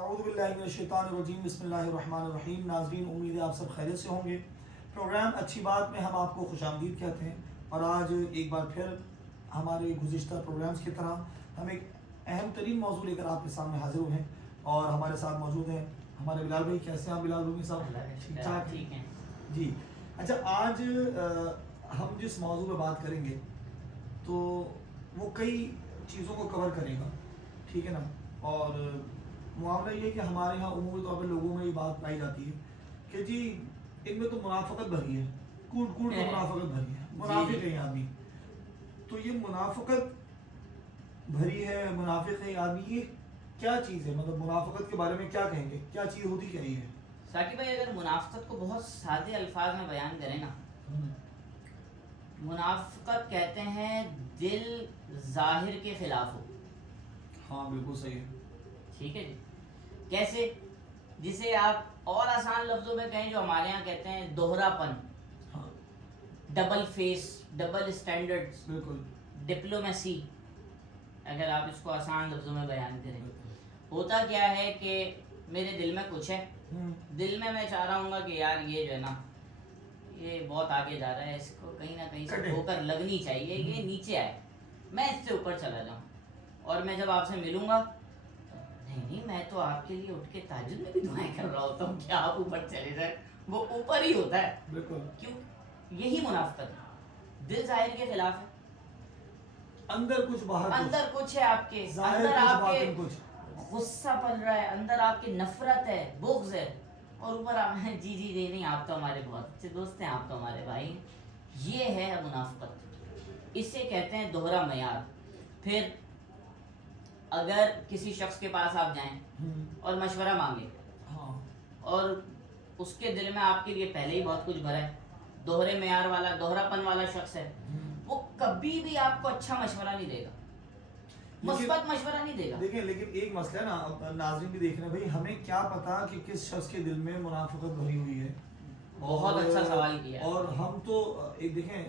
اعوذ باللہ من الشیطان الرجیم بسم اللہ الرحمن الرحیم. ناظرین، امید ہے آپ سب خیریت سے ہوں گے. پروگرام اچھی بات میں ہم آپ کو خوش آمدید کہتے ہیں، اور آج ایک بار پھر ہمارے گزشتہ پروگرامز کی طرح ہم ایک اہم ترین موضوع لے کر آپ کے سامنے حاضر ہوئے ہیں، اور ہمارے ساتھ موجود ہیں ہمارے بلال بھائی. کیسے ہیں آپ بلال بھائی صاحب؟ ٹھیک ٹھاک ہیں جی. اچھا، آج ہم جس موضوع پہ بات کریں گے تو وہ کئی چیزوں کو کور کرے گا، ٹھیک ہے نا. اور معاملہ یہ ہے کہ ہمارے ہاں عمومی طور پہ لوگوں میں یہ بات پائی جاتی ہے کہ جی ان میں تو منافقت بھری ہے، کوٹ کوٹ میں منافقت بھری ہے، منافق ہے یہ آدمی. تو یہ منافقت بھری ہے، منافق ہے یہ آدمی، یہ کیا چیز ہے؟ مطلب منافقت کے بارے میں کیا کہیں گے؟ کیا چیز ہوتی کیا ہے؟ ثاقب بھائی، اگر منافقت کو بہت سادے الفاظ میں بیان کریں نا، منافقت کہتے ہیں دل ظاہر کے خلاف ہو. ہاں بالکل صحیح ہے. ٹھیک ہے جی. کیسے؟ جسے آپ اور آسان لفظوں میں کہیں، جو ہمارے ہاں کہتے ہیں دوہرا پن، ڈبل فیس، ڈبل اسٹینڈرڈز، بالکل ڈپلومیسی. اگر آپ اس کو آسان لفظوں میں بیان کریں، ہوتا کیا ہے کہ میرے دل میں کچھ ہے، دل میں چاہ رہا ہوں گا کہ یار یہ جو ہے نا، یہ بہت آگے جا رہا ہے، اس کو کہیں نہ کہیں سے ٹھوکر لگنی چاہیے، یہ نیچے آئے، میں اس سے اوپر چلا جاؤں. اور میں جب آپ سے ملوں گا، نہیں میں تو آپ کے لیے اٹھ کے تہجد میں بھی دعائیں کر رہا ہوتا ہوں کہ آپ اوپر چلے جائیں. وہ اوپر ہی ہوتا ہے. بالکل. کیوں؟ یہی منافقت ہے، دل ظاہر کے خلاف ہے، اندر کچھ باہر اندر کچھ ہے، آپ کے اندر آپ کے غصہ پل رہا ہے، اندر آپ کی نفرت ہے، بغض ہے، اور اوپر آپ ہیں جی نہیں آپ تو ہمارے بہت اچھے دوست ہیں، آپ تو ہمارے بھائی ہیں. یہ ہے منافقت. اسے کہتے ہیں دوہرا معیار. پھر اگر کسی شخص کے پاس آپ جائیں اور مشورہ مانگیں، اور اس کے دل میں آپ کے لیے پہلے ہی بہت کچھ بھرا ہے، دوہرے معیار والا، دوہرا پن والا شخص ہے، وہ کبھی بھی آپ کو اچھا مشورہ نہیں دے گا، مثبت مشورہ نہیں دے گا. دیکھیں لیکن ایک مسئلہ ہے نا، ناظرین بھی دیکھ رہے ہیں بھائی، ہمیں کیا پتا کہ کس شخص کے دل میں منافقت بھری ہوئی ہے. بہت اچھا سوال کیا. اور ہم تو ایک دیکھیں،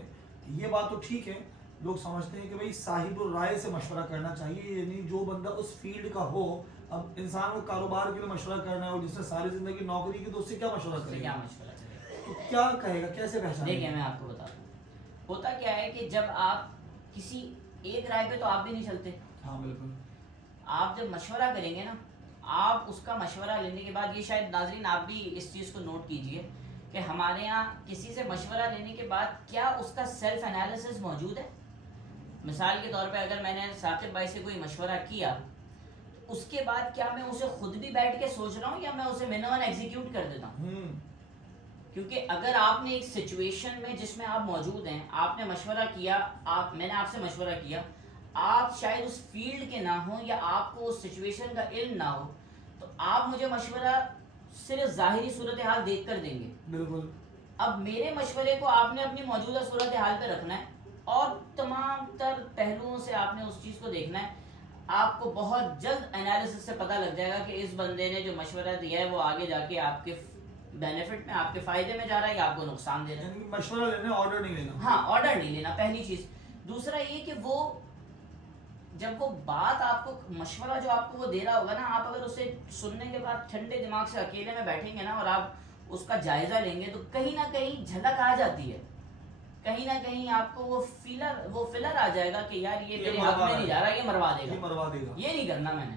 یہ بات تو ٹھیک ہے، لوگ سمجھتے ہیں کہ بھائی صاحب الرائے سے مشورہ کرنا چاہیے، یعنی جو بندہ اس فیلڈ کا ہو. اب انسان کو کاروبار کے لیے مشورہ کرنا ہے، اور جس نے ساری زندگی نوکری کی، تو اس سے کیا مشورہ کرے گا؟ تو کیا کہے گا، کیسے پہچانے گا؟ دیکھیں میں آپ کو بتاتا ہوں، ہوتا کیا ہے کہ جب آپ کسی ایک رائے پہ تو آپ بھی نہیں چلتے. ہاں بالکل. آپ جب مشورہ کریں گے نا، آپ اس کا مشورہ لینے کے بعد، یہ شاید ناظرین آپ بھی اس چیز کو نوٹ کیجئے کہ ہمارے یہاں کسی سے مشورہ لینے کے بعد کیا اس کا سیلف انالیسس موجود ہے. مثال کے طور پہ اگر میں نے ثاقب بھائی سے کوئی مشورہ کیا، اس کے بعد کیا میں اسے خود بھی بیٹھ کے سوچ رہا ہوں، یا میں اسے منون ایگزیکیوٹ کر دیتا ہوں؟ کیونکہ اگر آپ نے ایک سچویشن میں جس میں آپ موجود ہیں، آپ نے مشورہ کیا، میں نے آپ سے مشورہ کیا، آپ شاید اس فیلڈ کے نہ ہوں، یا آپ کو اس سچویشن کا علم نہ ہو، تو آپ مجھے مشورہ صرف ظاہری صورتحال دیکھ کر دیں گے. بالکل. اب میرے مشورے کو آپ نے اپنی موجودہ صورتحال پہ رکھنا ہے، اور تمام تر پہلوؤں سے آپ نے اس چیز کو دیکھنا ہے. آپ کو بہت جلد انالیسس سے پتہ لگ جائے گا کہ اس بندے نے جو مشورہ دیا ہے وہ آگے جا کے آپ کے بینیفٹ میں، آپ کے فائدے میں جا رہا ہے، یا آپ کو نقصان دے رہا ہے. مشورہ لینا، آرڈر نہیں لینا. ہاں، آرڈر نہیں لینا، پہلی چیز. دوسرا یہ کہ وہ جب وہ بات آپ کو، مشورہ جو آپ کو وہ دے رہا ہوگا نا، آپ اگر اسے سننے کے بعد ٹھنڈے دماغ سے اکیلے میں بیٹھیں گے نا، اور آپ اس کا جائزہ لیں گے، تو کہیں نہ کہیں جھلک آ جاتی ہے، کہیں نہ کہیں آپ کو وہ فلر آ جائے گا کہ یار یہ میرے حق میں نہیں جا رہا، یہ مروا دے گا، یہ نہیں کرنا میں نے.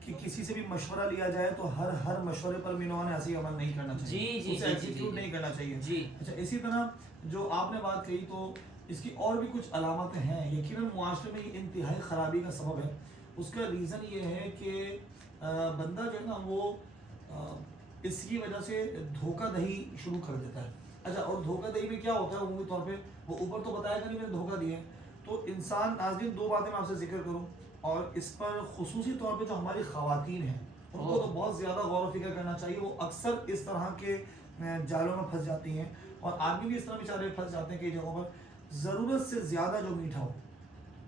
کہ کسی سے بھی مشورہ لیا جائے تو ہر مشورے پر منون ایسی عمل نہیں کرنا چاہیے، اسے ایگزیکیوٹ نہیں کرنا چاہیے. اچھا، اسی طرح جو آپ نے بات کہی، تو اس کی اور بھی کچھ علامتیں ہیں. یقیناً معاشرے میں یہ انتہائی خرابی کا سبب ہے. اس کا ریزن یہ ہے کہ بندہ جو ہے نا، وہ اس کی وجہ سے دھوکہ دہی شروع کر دیتا ہے. اچھا، اور دھوکہ دہی میں کیا ہوتا ہے عمومی طور پہ؟ وہ اوپر تو بتایا کہ نہیں میں نے دھوکہ دیا ہے. تو انسان، ناظرین دو باتیں میں آپ سے ذکر کروں، اور اس پر خصوصی طور پہ جو ہماری خواتین ہیں ان کو تو بہت زیادہ غور و فکر کرنا چاہیے. وہ اکثر اس طرح کے جالوں میں پھنس جاتی ہیں، اور آدمی بھی اس طرح بیچارے پھنس جاتے ہیں کئی جگہوں پر. ضرورت سے زیادہ جو میٹھا ہو،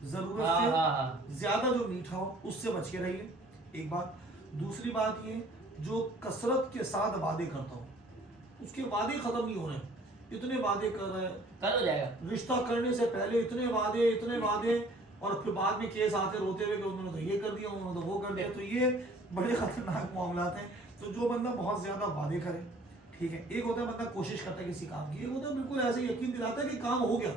ضرورت سے زیادہ جو میٹھا ہو، اس سے بچ کے رہیے، ایک بات. دوسری بات یہ، جو کثرت کے ساتھ وعدے کرتا ہو، اس کے وعدے ختم نہیں ہو رہے. اتنے وعدے کر رہے ہیں، کل ہو جائے گا، رشتہ کرنے سے پہلے اتنے وعدے، اور پھر بعد میں کیس آتے روتے ہوئے کہ انہوں نے تو یہ کر دیا، انہوں نے تو وہ کر دیا. تو یہ بڑے خطرناک معاملات ہیں. تو جو بندہ بہت زیادہ وعدے کرے, ٹھیک ہے, ایک ہوتا ہے بندہ کوشش کرتا ہے کسی کام کی, ایک ہوتا ہے بالکل ایسے یقین دلاتا ہے کہ کام ہو گیا,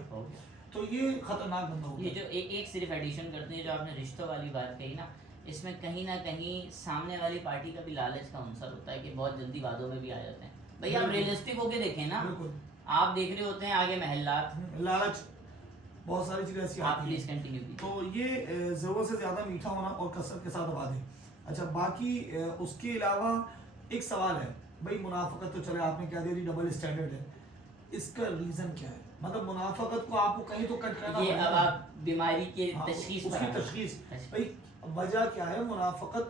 تو یہ خطرناک بندہ ہوتا ہے. یہ جو ایک صرف ایڈیشن کرتے ہیں جو آپ نے رشتوں والی بات کہی نا, اس میں کہیں نہ کہیں سامنے والی پارٹی کا بھی لالچ کا عنصر ہوتا ہے کہ بہت جلدی وعدوں میں بھی آ جاتے ہیں. بھائی آپ ریئلسٹک ہو کے دیکھیں نا, آپ دیکھ رہے ہوتے ہیں آگے محلات, لالچ, بہت ساری چیزیں ایسی آپ آتی پلیز ہیں. کنٹینیو کیجیے. تو یہ ضرورت سے زیادہ میٹھا ہونا اور کثرت کے ساتھ وعدے. اچھا باقی اس کے علاوہ ایک سوال ہے, بھائی منافقت تو چلے آپ نے کہہ دیا جی ڈبل اسٹینڈرڈ ہے, اس کا ریزن کیا ہے؟ مطلب منافقت کو آپ کو کہیں تو کٹ کرنا یہ اب آپ بیماری کے تشخیص اس پر کی آ گئے. تشخیص, بھائی وجہ کیا ہے منافقت,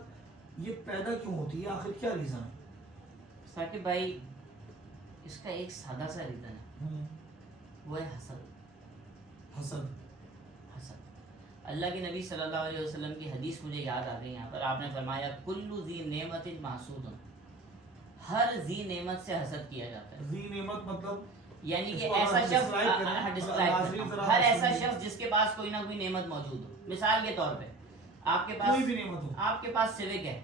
یہ پیدا کیوں ہوتی ہے, آخر کیا ریزن ہے؟ ثاقب بھائی اس کا ایک سادہ سا ریزن ہے, وہ ہے حسد. حسد. حسد. اللہ کے نبی صلی اللہ علیہ وسلم کی حدیث مجھے یاد آ گئی یہاں پر, آپ نے فرمایا کل ذی نعمت محسود, ہر ذی نعمت سے حسد کیا جاتا ہے. ذی نعمت مطلب یعنی کہ ایسا شخص, ہر ایسا شخص جس کے پاس کوئی نہ کوئی نعمت موجود ہو. مثال کے طور پہ آپ کے پاس کوئی بھی نعمت ہو, آپ کے پاس سیوک ہے,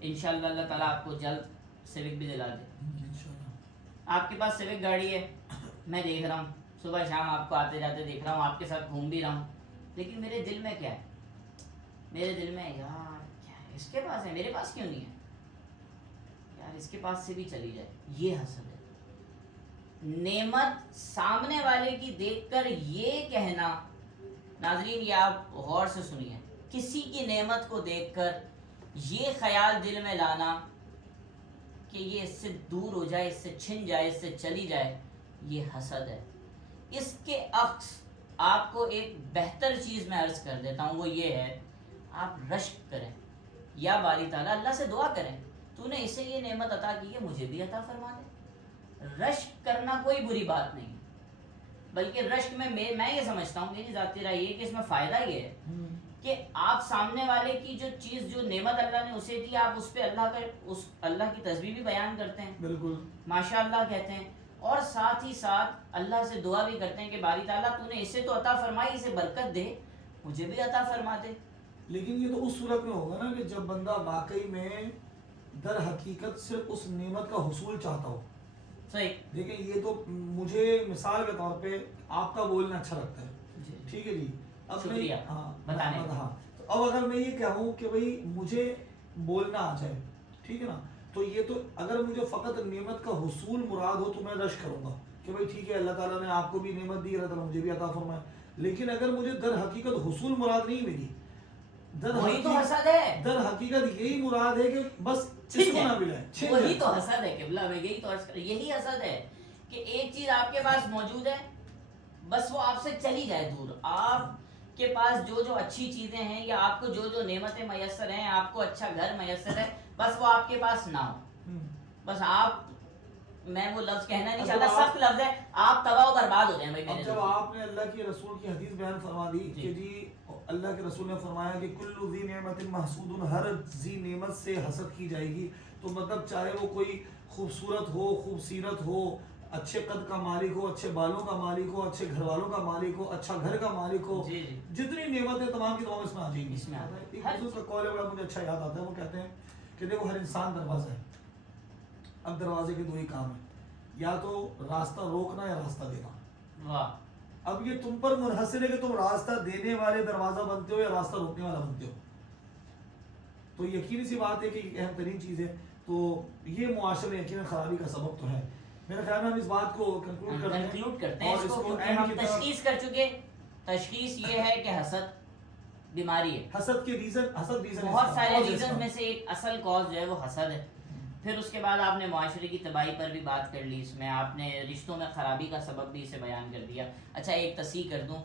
انشاءاللہ اللہ تعالیٰ آپ کو جلد سیوک بھی دلا دے. آپ کے پاس سیوک گاڑی ہے, میں دیکھ رہا ہوں صبح شام آپ کو آتے جاتے دیکھ رہا ہوں, آپ کے ساتھ گھوم بھی رہا ہوں, لیکن میرے دل میں کیا ہے, میرے دل میں یار کیا ہے اس کے پاس ہے, میرے پاس کیوں نہیں ہے, یار اس کے پاس سے بھی چلی جائے. یہ حسد ہے. نعمت سامنے والے کی دیکھ کر یہ کہنا, ناظرین یہ آپ غور سے سنیے, کسی کی نعمت کو دیکھ کر یہ خیال دل میں لانا کہ یہ اس سے دور ہو جائے, اس سے چھن جائے, اس سے چلی جائے, یہ حسد ہے. اس کے عکس آپ کو ایک بہتر چیز میں عرض کر دیتا ہوں, وہ یہ ہے آپ رشک کریں, یا باری تعالیٰ اللہ سے دعا کریں تو نے اسے یہ نعمت عطا کی ہے, مجھے بھی عطا فرما دے. رشک کرنا کوئی بری بات نہیں, بلکہ رشک میں یہ سمجھتا ہوں کہ ذاتی رائے یہ کہ اس میں فائدہ یہ ہے کہ آپ سامنے والے کی جو چیز, جو نعمت اللہ نے اسے دی, آپ اس پہ اللہ کی تسبیح بھی بیان کرتے ہیں, بالکل ماشاء اللہ کہتے ہیں, اور ساتھ ہی ساتھ اللہ سے دعا بھی کرتے ہیں کہ باری تعالیٰ تو نے اسے تو عطا فرمائی, اسے برکت دے, مجھے بھی عطا فرما دے. لیکن یہ تو اس صورت میں ہوگا نا کہ جب بندہ واقعی میں در حقیقت صرف اس نعمت کا حصول چاہتا ہو. صحیح. دیکھیں یہ تو مجھے مثال کے طور پہ آپ کا بولنا اچھا لگتا ہے, ٹھیک ہے جی, اب شکریہ بتانے کا. ہاں, تو اب اگر میں یہ کہوں کہ بھائی مجھے بولنا آ جائے, ٹھیک ہے نا, تو یہ تو اگر مجھے فقط نعمت کا حصول مراد ہو تو میں رش کروں گا کہ بھائی ٹھیک ہے اللہ تعالیٰ نے آپ کو بھی نعمت دی, اللہ تعالیٰ مجھے بھی عطا فرمایا. لیکن اگر مجھے در حقیقت حصول مراد نہیں میری, وہی تو حسد ہے. در حقیقت یہی مراد ہے کہ بس اس کو نہ ملے, وہی تو حسد ہے قبلہ میں, یہی حسد ہے کہ ایک چیز آپ کے پاس موجود ہے, بس وہ آپ سے چلی جائے دور. آپ کے پاس جو اچھی چیزیں ہیں یا آپ کو جو نعمتیں میسر ہیں, آپ کو اچھا گھر میسر ہے, بس وہ آپ کے پاس نہ ہو. بس آپ, میں وہ لفظ کہنا نہیں چاہتا, سخت لفظ ہے, آپ تباہ و برباد ہو جائیں. بھائی جب آپ نے اللہ کے رسول کی حدیث بیان فرما دی کہ جی اللہ کے رسول نے فرمایا کہ کل ذی نعمت محسود, ہر ذی نعمت سے حسد کی جائے گی, تو مطلب چاہے وہ کوئی خوبصورت ہو, خوبصیرت ہو, اچھے قد کا مالک ہو, اچھے بالوں کا مالک ہو, اچھے گھر والوں کا مالک ہو, اچھا گھر کا مالک ہو, جتنی نعمتیں تمام کی تمام اس میں آ جائیں گی. اس میں ایک بزرگ کا قول ہے بڑا مجھے اچھا یاد آتا ہے, وہ کہتے ہیں کہ دیکھو ہر انسان دروازہ ہے, اب دروازے کے دو ہی کام ہیں, یا تو راستہ روکنا یا راستہ دینا. اب یہ تم پر منحصر ہے کہ تم راستہ دینے والے دروازہ بنتے ہو یا راستہ روکنے والا بنتے ہو. تو یقینی سی بات ہے کہ اہم ترین چیز ہے, تو یہ معاشرے میں یقیناً خرابی کا سبب تو ہے. میرا خیال میں ہم اس بات کو کنکلوڈ کرتے ہیں, اور اس کو ہم تشخیص کر چکے. تشخیص یہ ہے کہ حسد بیماری ہے. حسد کے ریزن بہت سارے ریزن میں سے ایک اصل کاز جو ہے وہ حسد ہے. پھر اس کے بعد آپ نے معاشرے کی تباہی پر بھی بات کر لی, اس میں آپ نے رشتوں میں خرابی کا سبب بھی اسے بیان کر دیا. اچھا ایک تصحیح کر دوں,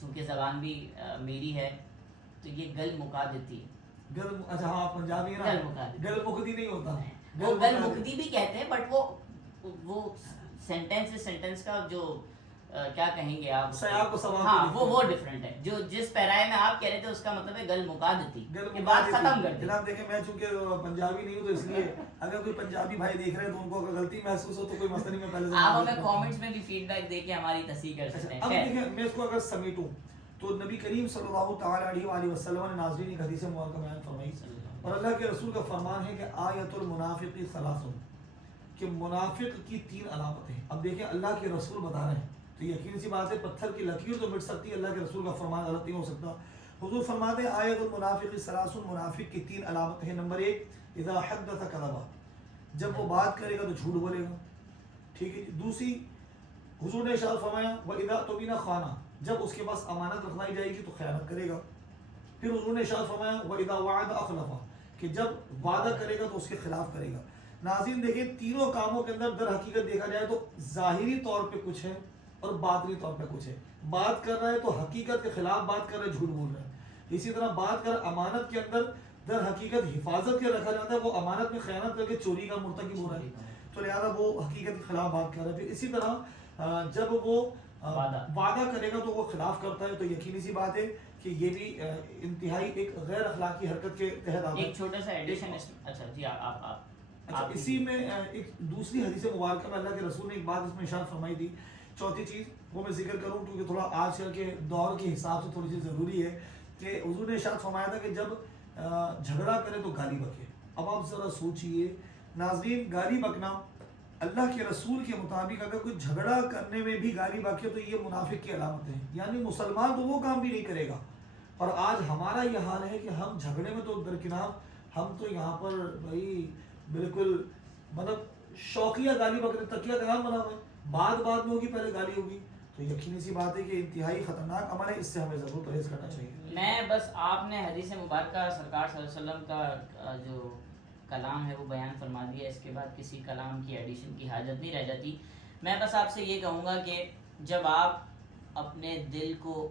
چونکہ زبان بھی میری ہے, تو یہ گل مکا دیتی ہے. گل, اچھا ہاں پنجابی ہے نا, گل مکدی نہیں ہوتا, وہ گل مکدی بھی کہتے ہیں, بٹ وہ سینٹینس کا جو کیا کہیں گے آپ, ہاں وہ ڈفرنٹ ہے. جو جس پیرائے میں آپ کہہ رہے تھے اس کا مطلب ہے گل مکا دیتی, کہ بات ختم کر دی. جناب دیکھیں میں چونکہ پنجابی نہیں ہوں تو اس لیے اگر کوئی پنجابی بھائی دیکھ رہے ہیں تو ان کو اگر غلطی محسوس ہو تو کوئی مسئلہ نہیں, میں پہلے آپ ہمیں کامنٹس میں بھی فیڈ بیک دے کے ہماری تصحیح کر سکتے ہیں. اب دیکھیں میں اس کو اگر سمیٹوں تو نبی کریم صلی اللہ تعالی علیہ وآلہ وسلم نے ناظرین ایک حدیث مبارکہ بیان فرمائی, اور اللہ کے رسول کا فرمان ہے کہ آیت المنافق ثلاث، کہ منافق کی 3 علامتیں ہیں. اب دیکھیں اللہ کے رسول بتا رہے ہیں تو یقین سی بات ہے پتھر کی لکیر تو مٹ سکتی ہے، اللہ کے رسول کا فرمان غلط نہیں ہو سکتا. حضور فرماتے ہیں آیت المنافق ثلاث، منافق کی 3 علامتیں ہیں. نمبر 1 اذا حدث کذب، جب وہ بات کرے گا تو جھوٹ بولے گا. ٹھیک ہے. دوسری حضور نے ارشاد فرمایا واذا تؤمن خانہ، جب اس کے پاس امانت رکھوائی جائے گی تو خیانت کرے گا. پھر حضور نے ارشاد فرمایا واذا وعد اخلف، کہ جب وعدہ کرے گا تو اس کے خلاف کرے گا. ناظرین دیکھیں تینوں کاموں کے اندر در حقیقت دیکھا جائے تو ظاہری طور پہ کچھ ہے اور باطنی طور پہ کچھ ہے. بات کر رہا ہے تو حقیقت کے خلاف بات کر رہا ہے، جھوٹ بول رہا ہے. اسی طرح بات کر امانت کے اندر در حقیقت حفاظت کے رکھا جاتا ہے، وہ امانت میں خیانت کر کے چوری کا مرتکب ہو رہا ہے، تو لہٰذا وہ حقیقت کے خلاف بات کر رہا ہے. پھر اسی طرح جب وہ وعدہ کرے گا تو وہ خلاف کرتا ہے، تو یقینی سی بات ہے کہ یہ بھی انتہائی ایک غیر اخلاقی حرکت کے تحت آتا ہے. ایک چھوٹا سا ایڈیشن اچھا جی آپ اچھا اسی میں ایک دوسری حدیث مبارکہ میں اللہ کے رسول نے ایک بات اس میں ارشاد فرمائی تھی. چوتھی چیز وہ میں ذکر کروں کیونکہ تھوڑا آج کل کے دور کے حساب سے تھوڑی سی ضروری ہے کہ حضور نے ارشاد فرمایا تھا کہ جب جھگڑا کرے تو گالی بکے. اب آپ ذرا سوچئے ناظرین، گالی بکنا اللہ کے رسول کے مطابق اگر کوئی جھگڑا کرنے میں بھی گالی بکے تو یہ منافق کی علامت ہے، یعنی مسلمان تو وہ کام بھی نہیں کرے گا. اور آج ہمارا یہ حال ہے کہ ہم جھگڑے میں تو درکنار، ہم تو یہاں پر بھائی بالکل مطلب شوقیہ گالی بکنے تکیہ کلام بنا ہوا ہے، بعد میں ہوگی پہلے گالی ہوگی. تو یقینی سی بات ہے کہ انتہائی خطرناک عمل ہے، اس سے ہمیں ضرور پرہیز کرنا چاہیے. میں بس آپ نے حدیث مبارکہ سرکار صلی اللہ علیہ وسلم کا جو کلام ہے وہ بیان فرما دیا، اس کے بعد کسی کلام کی ایڈیشن کی حاجت نہیں رہ جاتی. میں بس آپ سے یہ کہوں گا کہ جب آپ اپنے دل کو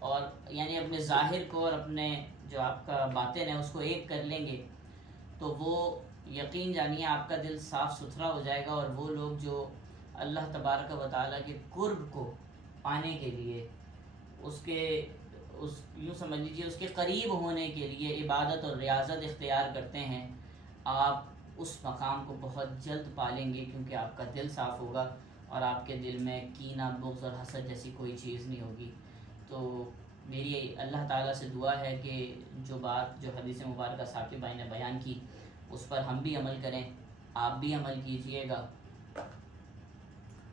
اور یعنی اپنے ظاہر کو اور اپنے جو آپ کا باطن ہے اس کو ایک کر لیں گے تو وہ یقین جانیے آپ کا دل صاف ستھرا ہو جائے گا. اور وہ لوگ جو اللہ تبارک و تعالیٰ کے قرب کو پانے کے لیے اس یوں سمجھ لیجیے اس کے قریب ہونے کے لیے عبادت اور ریاضت اختیار کرتے ہیں، آپ اس مقام کو بہت جلد پالیں گے کیونکہ آپ کا دل صاف ہوگا اور آپ کے دل میں کینہ، بغض اور حسد جیسی کوئی چیز نہیں ہوگی. تو میری اللہ تعالیٰ سے دعا ہے کہ جو بات جو حدیث مبارکہ ثاقب بھائی نے بیان کی اس پر ہم بھی عمل کریں، آپ بھی عمل کیجئے گا.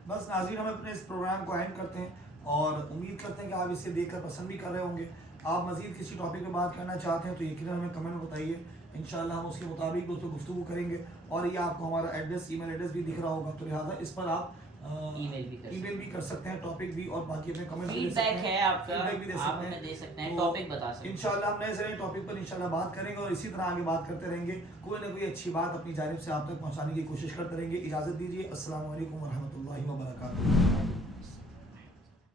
بس ناظرین ہم اپنے اس پروگرام کو اینڈ کرتے ہیں اور امید کرتے ہیں کہ آپ اسے دیکھ کر پسند بھی کر رہے ہوں گے. آپ مزید کسی ٹاپک پہ بات کرنا چاہتے ہیں تو یقیناً ہمیں کمنٹ بتائیے، انشاءاللہ ہم اس کے مطابق دوستوں گفتگو کریں گے. اور یہ آپ کو ہمارا ایڈریس، ای میل ایڈریس بھی دکھ رہا ہوگا، تو لہٰذا اس پر آپ ای میل بھی کر سکتے ہیں، ٹاپک بھی، اور باقی اپنے کمنٹ بھی فیڈ بیک ہے آپ کا، آپ ہمیں دے سکتے ہیں، ٹاپک بتا سکتے ہیں. انشاءاللہ ہم نئے سے ٹاپک پر انشاءاللہ بات کریں گے اور اسی طرح آگے بات کرتے رہیں گے. کوئی نہ کوئی اچھی بات اپنی جانب سے آپ تک پہنچانے کی کوشش کرتے رہیں گے. اجازت دیجیے، السلام علیکم ورحمۃ اللہ وبرکاتہ.